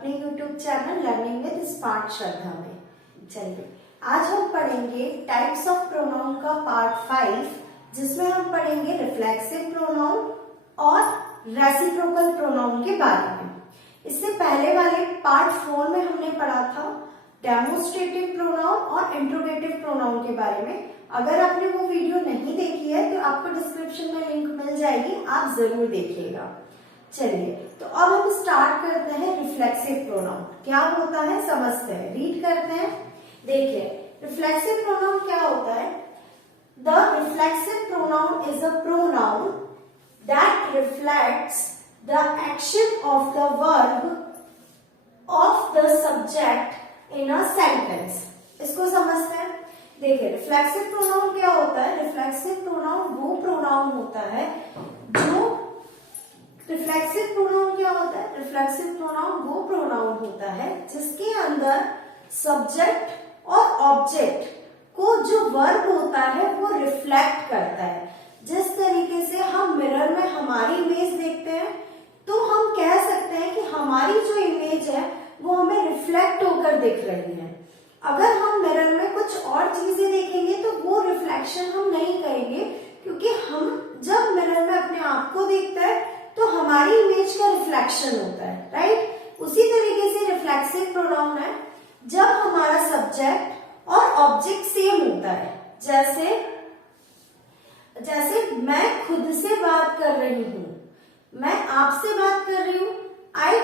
अपने YouTube channel learning with smart Shraddha में। चलिए आज हम पढ़ेंगे टाइप्स ऑफ प्रोनाउन का पार्ट 5, जिसमें हम पढ़ेंगे रिफ्लेक्सिव प्रोनाउन और रेसिप्रोकल प्रोनाउन के बारे में। इससे पहले वाले पार्ट 4 में हमने पढ़ा था डेमोन्स्ट्रेटिव प्रोनाउन और इंट्रोगेटिव प्रोनाउन के बारे में। अगर आपने वो वीडियो नहीं देखी है तो आपको डिस्क्रिप्शन में लिंक मिल जाएगी, आप जरूर देखिएगा। चलिए तो अब हम स्टार्ट करते हैं रिफ्लेक्सिव प्रोनाउन क्या होता है समझते हैं, रीड करते हैं। देखिए रिफ्लेक्सिव प्रोनाउन क्या होता है। The reflexive pronoun is a pronoun that reflects the action of the verb of the subject in a sentence. इसको समझते हैं। देखिए रिफ्लेक्सिव प्रोनाउन क्या होता है। रिफ्लेक्सिव प्रोनाउन वो प्रोनाउन होता है जो रिफ्लेक्सिव प्रोनाउन क्या होता है। रिफ्लेक्सिव प्रोनाउन वो प्रोनाउन होता है जिसके अंदर सब्जेक्ट और ऑब्जेक्ट को जो वर्ब होता है वो रिफ्लेक्ट करता है। जिस तरीके से हम मिरर में हमारी इमेज देखते हैं तो हम कह सकते हैं कि हमारी जो इमेज है वो हमें रिफ्लेक्ट होकर दिख रही है। अगर हम मिरर में कुछ और चीजें देखेंगे तो वो रिफ्लेक्शन हम नहीं कहेंगे, क्योंकि हम जब मिरर में अपने आप को देखते हैं तो हमारी इमेज का रिफ्लेक्शन होता है, राइट। उसी तरीके से रिफ्लेक्सिव प्रोनाउन है जब हमारा सब्जेक्ट और ऑब्जेक्ट सेम होता है। जैसे मैं खुद से बात कर रही हूं, मैं आपसे बात कर रही हूं, आई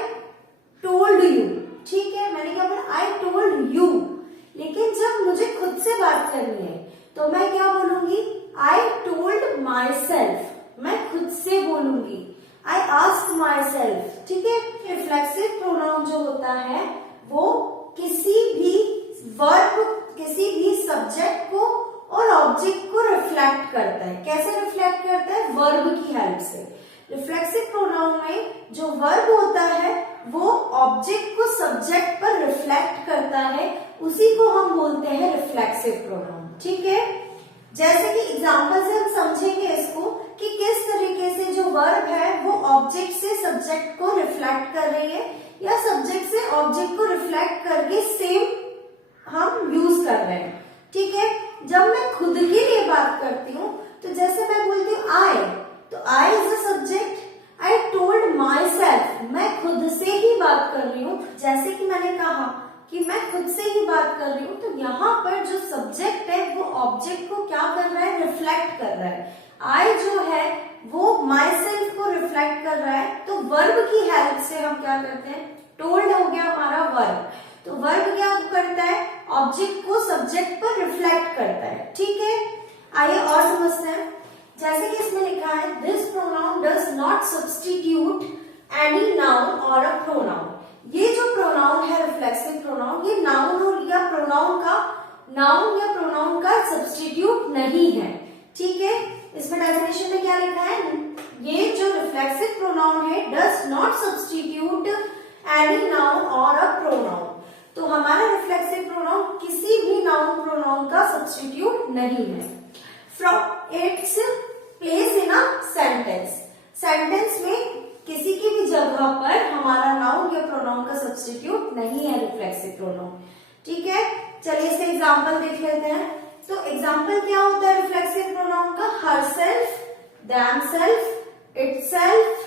टोल्ड यू, ठीक है, मैंने क्या बोला, आई टोल्ड यू। लेकिन जब मुझे खुद से बात करनी है तो मैं क्या बोलूंगी, आई टोल्ड माई सेल्फ, मैं खुद से बोलूंगी, आई आस्क्ड माई सेल्फ, ठीक है। रिफ्लेक्सिव प्रोनाउन जो होता है वो किसी भी वर्ब, किसी भी सब्जेक्ट को और ऑब्जेक्ट को रिफ्लेक्ट करता है। कैसे रिफ्लेक्ट करता है, वर्ब की हेल्प से। रिफ्लेक्सिव प्रोनाउन में जो वर्ब होता है वो ऑब्जेक्ट को सब्जेक्ट पर रिफ्लेक्ट करता है, उसी को हम बोलते हैं रिफ्लेक्सिव प्रोनाउन, ठीक है। जैसे कि एग्जांपल से हम समझेंगे इसको कि किस तरीके से जो वर्ब है वो ऑब्जेक्ट से सब्जेक्ट को रिफ्लेक्ट कर रही है या सब्जेक्ट से ऑब्जेक्ट को रिफ्लेक्ट करके सेम हम यूज कर रहे हैं, ठीक है। जब मैं खुद के लिए बात करती हूँ तो जैसे मैं बोलती हूँ आई, तो I is a subject, I told myself, मैं खुद से ही बात कर रही हूँ। जैसे कि मैंने कहा कि मैं खुद से ही बात कर रही हूँ, तो यहाँ पर जो सब्जेक्ट है वो ऑब्जेक्ट को क्या कर रहा है, रिफ्लेक्ट कर रहा है। आई जो है वो माई सेल्फ को रिफ्लेक्ट कर रहा है, तो वर्ब की हेल्प से हम क्या करते हैं, टोल्ड हो गया हमारा वर्ब, तो वर्ब क्या करता है, ऑब्जेक्ट को सब्जेक्ट पर रिफ्लेक्ट करता है, ठीक है। आइए और समझते हैं। जैसे कि इसमें लिखा है this pronoun does not substitute any noun और अ प्रोनाउन। ये जो प्रोनाउन है रिफ्लेक्सिव प्रोनाउन, ये नाउन या प्रोनाउन का सब्स्टिट्यूट नहीं है, ठीक है। इसमें डेफिनेशन में क्या लिखा है, ये जो रिफ्लेक्सिव प्रोनाउन है does not substitute any noun और अ प्रोनाउन। तो हमारा रिफ्लेक्सिव प्रोनाउन किसी भी नाउन प्रोनाउन का सब्स्टिट्यूट नहीं है। From its place in a sentence, sentence में किसी की भी जगह पर हमारा नाउन या प्रोनाउन का सब्स्टिट्यूट नहीं है रिफ्लेक्सिव प्रोनाउन, ठीक है। चलिए इसका एग्जांपल देख लेते हैं। तो एग्जांपल क्या होता है रिफ्लेक्सिव प्रोनाउन का, her self, them self, it self,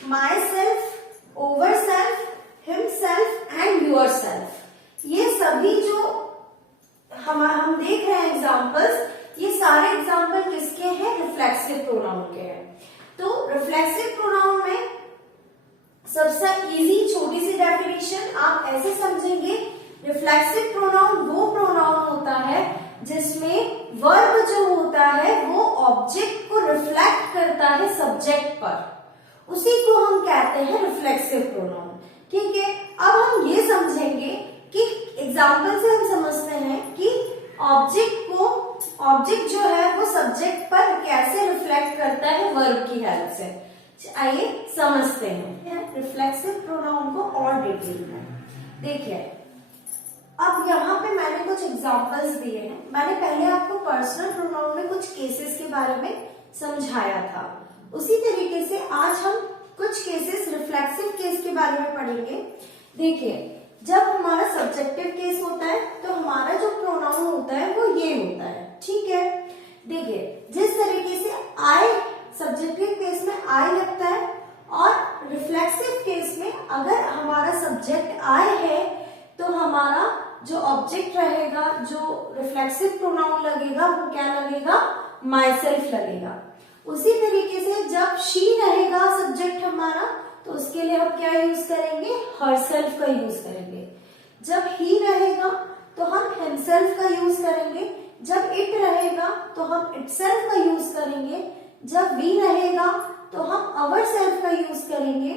my self, over self, him self and your self. ये सभी जो हम देख रहे हैं एग्जाम्पल्स, ये सारे एग्जाम्पल किसके हैं, रिफ्लेक्सिव प्रोनाउन के हैं। तो रिफ्लेक्सिव प्रोनाउन में सबसे इजी छोटी सी डेफिनेशन आप ऐसे समझेंगे, रिफ्लेक्सिव प्रोनाउन वो प्रोनाउन होता है जिसमें वर्ब जो होता है वो ऑब्जेक्ट को रिफ्लेक्ट करता है सब्जेक्ट पर, उसी को हम कहते हैं रिफ्लेक्सिव प्रोनाउन, ठीक है। अब हम ये समझेंगे कि एग्जाम्पल से हम समझते हैं कि ऑब्जेक्ट जो है वो सब्जेक्ट पर कैसे रिफ्लेक्ट करता है वर्ब की हेल्प से। आइए समझते हैं रिफ्लेक्सिव प्रोनाउन को और डिटेल में। देखिए अब यहाँ पे मैंने कुछ एग्जांपल्स दिए हैं। मैंने पहले आपको पर्सनल प्रोनाउन में कुछ केसेस के बारे में समझाया था, उसी तरीके से आज हम कुछ केसेस रिफ्लेक्सिव केस के बारे में पढ़ेंगे। देखिए जब हमारा सब्जेक्टिव केस होता है तो हमारा जो प्रोनाउन होता है वो ये होता है, ठीक है। देखिए जिस तरीके से आई सब्जेक्टिव केस में आई लगता है और रिफ्लेक्सिव केस में अगर हमारा सब्जेक्ट आई है तो हमारा जो ऑब्जेक्ट रहेगा, जो रिफ्लेक्सिव प्रोनाउन लगेगा वो क्या लगेगा, माई सेल्फ लगेगा। उसी तरीके से जब शी रहेगा सब्जेक्ट हमारा तो उसके लिए हम क्या यूज करेंगे, हरसेल्फ का यूज करेंगे। जब ही रहेगा तो हम हिमसेल्फ का यूज करेंगे। जब इट रहेगा तो हम इटसेल्फ का यूज करेंगे। जब वी रहेगा तो हम अवर सेल्फ का यूज करेंगे।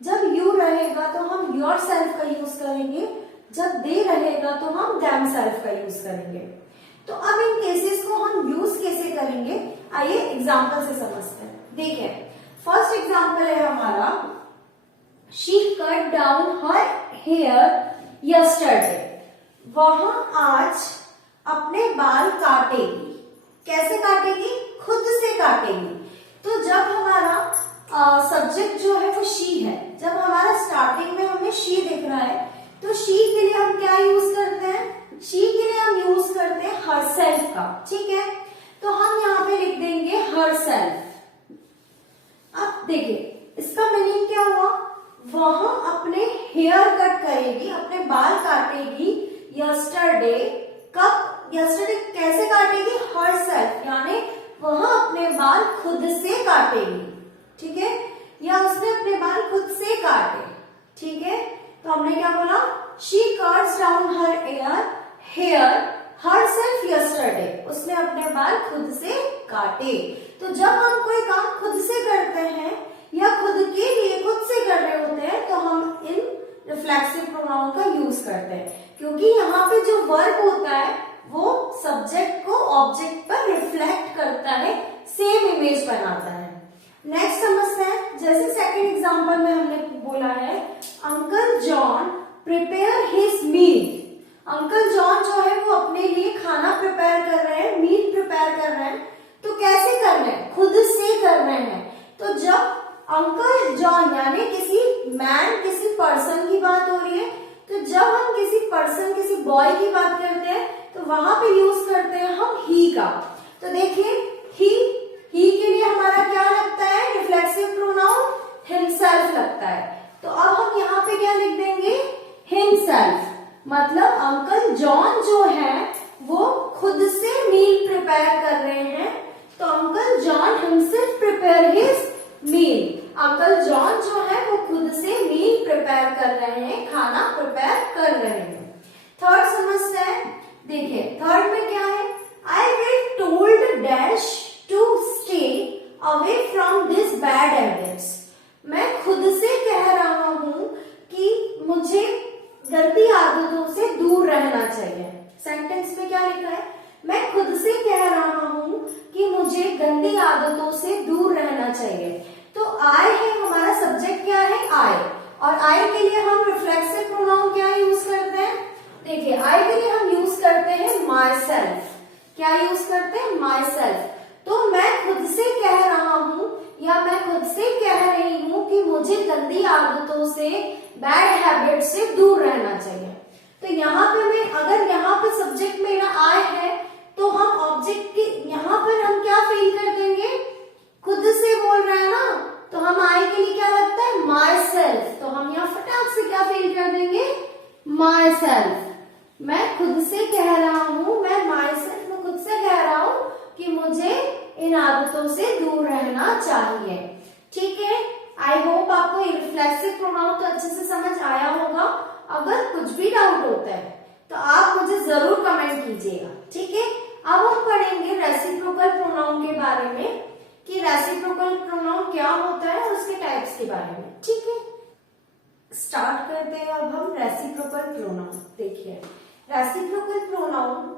जब यू रहेगा तो हम योर सेल्फ का यूज करेंगे। जब दे रहेगा तो हम देम सेल्फ का यूज करेंगे। तो अब इन केसेस को हम यूज कैसे करेंगे, आइए एग्जाम्पल से समझते हैं। देखिए फर्स्ट एग्जाम्पल है हमारा, she cut down her hair yesterday. वह आज अपने बाल काटेगी। कैसे काटेगी, खुद से काटेगी। तो जब हमारा सब्जेक्ट जो है वो शी है, जब हमारा स्टार्टिंग में हमें शी दिख रहा है तो शी के लिए हम क्या यूज करते हैं, शी के लिए हम यूज करते हैं हरसेल्फ का, ठीक है। तो हम यहाँ पे लिख देंगे हरसेल्फ। अब देखिए इसका मीनिंग क्या हुआ, वह अपने हेयर कट करेगी, अपने बाल काटेगी यस्टरडे। कब, यस्टरडे कैसे काटेगी, हरसेल्फ, यानी वह अपने बाल खुद से काटेगी, ठीक है, या उसने अपने बाल खुद से काटे, ठीक है। तो हमने क्या बोला, she cuts down her hair herself yesterday. उसने अपने बाल खुद से काटे। तो जब हम कोई काम खुद से करते हैं या खुद के लिए खुद से कर रहे होते हैं तो हम इन रिफ्लेक्सिव प्रोनाउन का यूज करते हैं, क्योंकि यहाँ पे जो वर्ब होता है वो सब्जेक्ट को ऑब्जेक्ट पर रिफ्लेक्ट करता है, सेम इमेज बनाता है। नेक्स्ट समझते हैं, जैसे सेकंड एग्जांपल में हमने बोला है, uncle John prepare his meal. Uncle John जो है वो अपने लिए खाना प्रिपेयर कर रहे हैं, मील प्रिपेयर कर रहे हैं। तो कैसे कर रहे हैं, खुद से कर रहे हैं। तो जब अंकल जॉन यानी किसी मैन, किसी पर्सन की बात हो रही है, तो जब हम किसी पर्सन, किसी बॉय की बात करते हैं तो वहां पे यूज करते हैं हम ही का। तो देखिए ही के लिए हमारा क्या लगता है, रिफ्लेक्सिव प्रोनाउन हिमसेल्फ लगता है। तो अब हम यहाँ पे क्या लिख देंगे, हिमसेल्फ। मतलब अंकल जॉन जो है वो खुद से मील प्रिपेयर कर रहे हैं, तो uncle John himself prepare his meal. Uncle John जो है वो खुद से मील प्रिपेयर कर रहे हैं, खाना प्रिपेयर कर रहे हैं। थर्ड समझते हैं, देखिए थर्ड में क्या है, I will told dash to stay away from this bad habits. मैं खुद से कह रहा हूं कि मुझे गंदी आदतों से दूर रहना चाहिए। सेंटेंस में क्या लिखा है, मैं खुद से कह रहा हूं कि मुझे गंदी आदतों से दूर रहना चाहिए। तो आई है हमारा सब्जेक्ट, क्या है, आई, और आई के लिए हम रिफ्लेक्सिव प्रोनाउन क्या यूज करते हैं, देखिए आई के लिए हम यूज करते हैं माई सेल्फ। क्या यूज करते हैं, माई सेल्फ। तो मैं खुद से कह रहा हूं या मैं खुद से कह रही हूं कि मुझे गंदी आदतों से, बैड हैबिट से दूर रहना चाहिए। तो यहाँ पे मैं, अगर यहाँ पे सब्जेक्ट मेरा आई है तो हम ऑब्जेक्ट के यहाँ पर हम क्या फील कर देंगे, खुद से बोल रहे हैं ना, तो हम आई के लिए क्या लगता है, माई सेल्फ। तो हम यहाँ फटाक से क्या फील कर देंगे, माई सेल्फ। मैं खुद से कह रहा हूं, मैं माई सेल्फ में खुद से कह रहा हूं कि मुझे इन आदतों से दूर रहना चाहिए, ठीक है। आई होप आपको रिफ्लेक्सिव प्रोनाउन तो अच्छे से समझ आया होगा। अगर कुछ भी डाउट होता है तो आप मुझे जरूर कमेंट कीजिएगा, ठीक है। अब हम पढ़ेंगे रेसिप्रोकल प्रोनाउन के बारे में, कि रेसिप्रोकल प्रोनाउन क्या होता है और उसके टाइप्स के बारे में, ठीक है। स्टार्ट करते हैं अब हम रेसिप्रोकल प्रोनाउन। देखिए reciprocal pronoun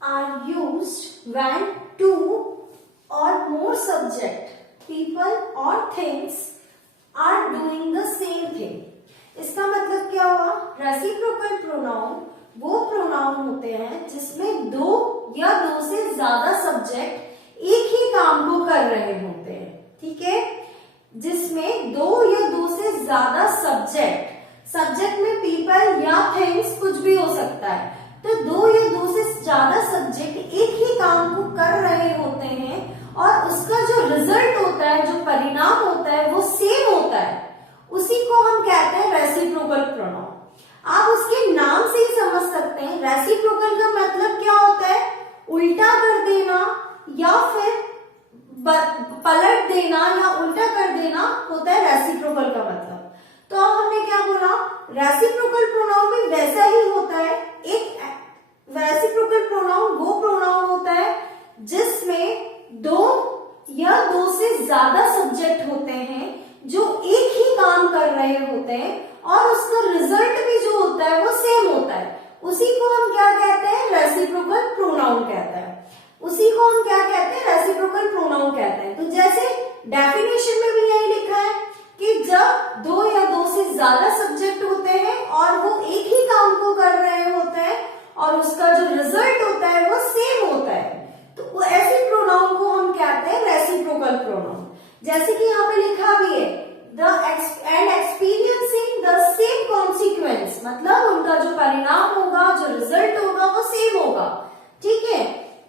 are used when two और more subject, people or things are doing the same thing। इसका मतलब क्या हुआ, रेसिप्रोकल प्रोनाउन वो प्रोनाउन होते हैं जिसमें दो या दो से ज्यादा सब्जेक्ट एक ही काम को कर रहे होते हैं, ठीक है। जिसमें दो या दो से ज्यादा सब्जेक्ट, सब्जेक्ट में पीपल या थिंग्स कुछ भी हो सकता है। तो दो या दो से ज्यादा सब्जेक्ट एक ही काम को कर रहे होते हैं और उसका जो रिजल्ट होता है, जो परिणाम होता है वो सेम होता है, उसी को हम कहते हैं रेसिप्रोकल प्रोनाउन। आप उसके नाम से ही समझ सकते हैं रेसिप्रोकल का मतलब क्या होता है, उल्टा कर देना या फिर पलट देना या उल्टा कर देना होता है रेसिप्रोकल का मतलब। तो अब हमने क्या बोला, रेसिप्रोकल प्रोनाउन भी वैसा ही होता है। एक रेसिप्रोकल प्रोनाउन वो प्रोनाउन होता है जिसमें दो या दो से ज्यादा सब्जेक्ट होते हैं जो एक ही काम कर रहे होते हैं और उसका रिजल्ट भी जो होता है वो सेम होता है, उसी को हम क्या कहते हैं, रेसिप्रोकल प्रोनाउन कहते हैं। उसी को हम क्या कहते हैं, रेसिप्रोकल प्रोनाउन कहते हैं। तो जैसे डेफिनेशन में भी यही लिखा है कि जब दो या दो से ज्यादा सब्जेक्ट होते हैं और वो एक ही काम को कर रहे होते हैं और उसका जो रिजल्ट होता है वो सेम होता है, तो ऐसे प्रोनाउन को हम कहते हैं रेसिप्रोकल प्रोनाउन। जैसे कि यहाँ पे लिखा भी है and experiencing the same consequence, मतलब उनका जो परिणाम होगा, जो रिजल्ट होगा वो सेम होगा। ठीक है,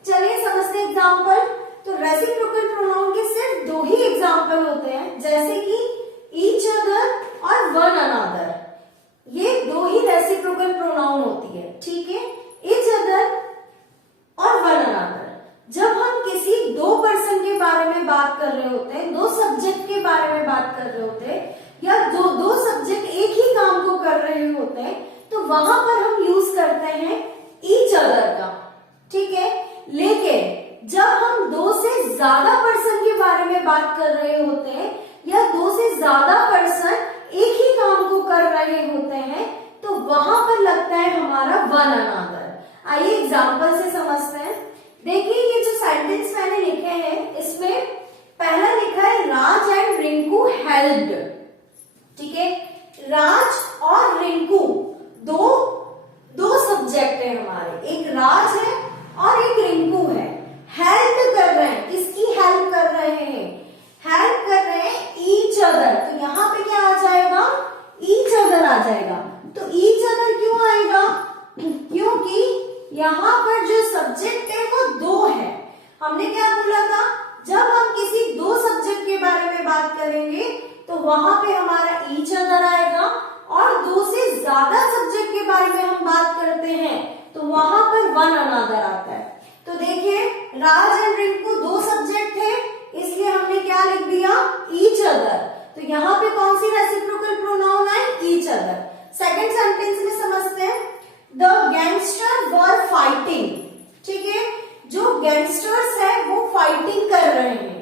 चलिए समझते हैं एग्जाम्पल। तो रेसिप्रोकल प्रोनाउन के सिर्फ दो ही एग्जाम्पल होते हैं, जैसे कि ईच अदर और वन अनदर, ये दो ही रेसिप्रोकल प्रोनाउन होती है। ठीक है, ईच अदर और वन अनदर, जब हम किसी दो पर्सन के बारे में बात कर रहे होते हैं, दो सब्जेक्ट के बारे में बात कर रहे होते हैं या दो सब्जेक्ट एक ही काम को कर रहे होते हैं, तो वहां पर हम यूज करते हैं ईच अदर का। ठीक है, लेकिन जब हम दो से ज्यादा पर्सन के बारे में बात कर रहे होते हैं या दो से ज्यादा पर्सन एक ही काम को कर रहे होते हैं, तो वहां पर लगता है हमारा वन अनदर। आइए एग्जाम्पल से समझते हैं। देखिए ये जो सेंटेंस मैंने लिखे हैं, इसमें पहला लिखा है राज एंड रिंकू हेल्प्ड। ठीक है, राज और रिंकू दो सब्जेक्ट है हमारे, एक राज है और एक रिंकू है। हेल्प कर रहे हैं, किसकी हेल्प कर रहे हैं, हेल्प कर रहे हैं ईच अदर। तो यहाँ पे क्या आ जाएगा, ईच अदर आ जाएगा। तो ईच अदर क्यों आएगा, क्योंकि यहाँ पर जो सब्जेक्ट है वो दो है। हमने क्या बोला था, जब हम किसी दो सब्जेक्ट के बारे में बात करेंगे तो वहां पे हमारा ईच अदर आएगा, और दो से ज्यादा सब्जेक्ट के बारे में हम बात करते हैं तो वहां पर वन अनदर आता है। तो देखिए राज एंड रिंकू दो सब्जेक्ट थे, इसलिए हमने क्या लिख दिया, ईच अदर। तो यहाँ पे कौन सी रेसिप्रोकल प्रोनाउन है, ईच अदर। सेकंड सेंटेंस में समझते हैं, द गैंगस्टर वर फाइटिंग। ठीक है, जो गैंगस्टर्स है वो फाइटिंग कर रहे हैं,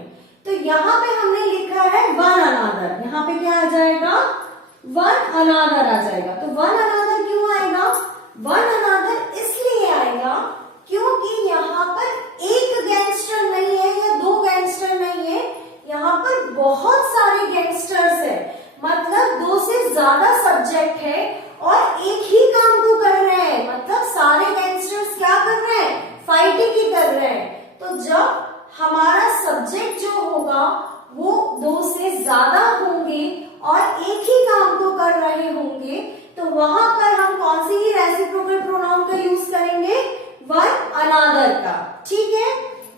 तो यहाँ पे हमने लिखा है वन अनदर। यहाँ पे क्या आ जाएगा, वन अनदर आ जाएगा। तो वन अनदर क्यों आएगा, वन अनदर इसलिए आएगा क्योंकि यहाँ पर एक गैंगस्टर नहीं है या दो गैंगस्टर नहीं है, यहाँ पर बहुत सारे गैंगस्टर्स है, मतलब दो से ज्यादा सब्जेक्ट है और एक ही काम को कर रहे हैं, मतलब सारे गैंगस्टर्स क्या कर रहे हैं, फाइटिंग ही कर रहे हैं। तो जब हमारा सब्जेक्ट जो होगा वो दो से ज्यादा होंगे और एक ही काम को कर रहे होंगे, तो वहां पर हम कौन सी रेसिप्रोकल प्रोनाउन का यूज करेंगे, वन अनदर का। ठीक है,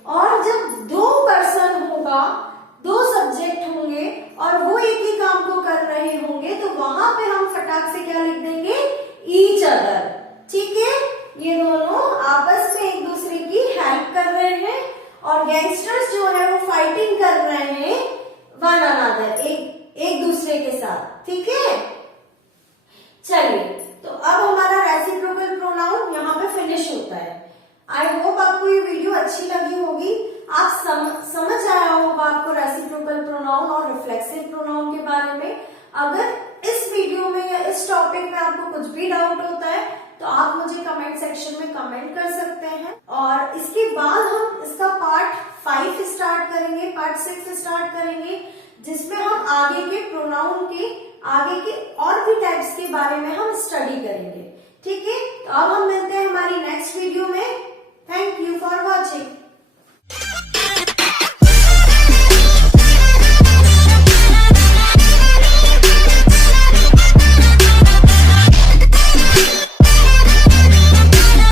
और जब दो पर्सन होगा, दो सब्जेक्ट होंगे और वो एक ही काम को कर रहे होंगे, तो वहां पे हम फटाक से क्या लिख देंगे, ईच अदर। ठीक है, ये दोनों आपस में एक दूसरे की हेल्प कर रहे हैं और गैंगस्टर्स जो है वो फाइटिंग कर रहे हैं वन अनदर, एक दूसरे के साथ। ठीक है, चलिए तो अब हमारा रेसिप्रोकल प्रोनाउन यहाँ पे फिनिश होता है। आई होप आपको ये वीडियो अच्छी लगी होगी, आप समझ आया होगा आपको रेसिप्रोकल प्रोनाउन और रिफ्लेक्सिव प्रोनाउन के बारे में। अगर इस वीडियो में या इस टॉपिक में आपको कुछ भी डाउट होता है तो आप मुझे कमेंट सेक्शन में कमेंट कर सकते हैं, और इसके बाद हम इसका पार्ट 5 स्टार्ट करेंगे, पार्ट 6 स्टार्ट करेंगे, जिसमें हम आगे के प्रोनाउन के आगे के और भी टाइप्स के बारे में हम स्टडी करेंगे। ठीक है, तो अब हम मिलते हैं हमारी नेक्स्ट वीडियो में। Thank you for watching.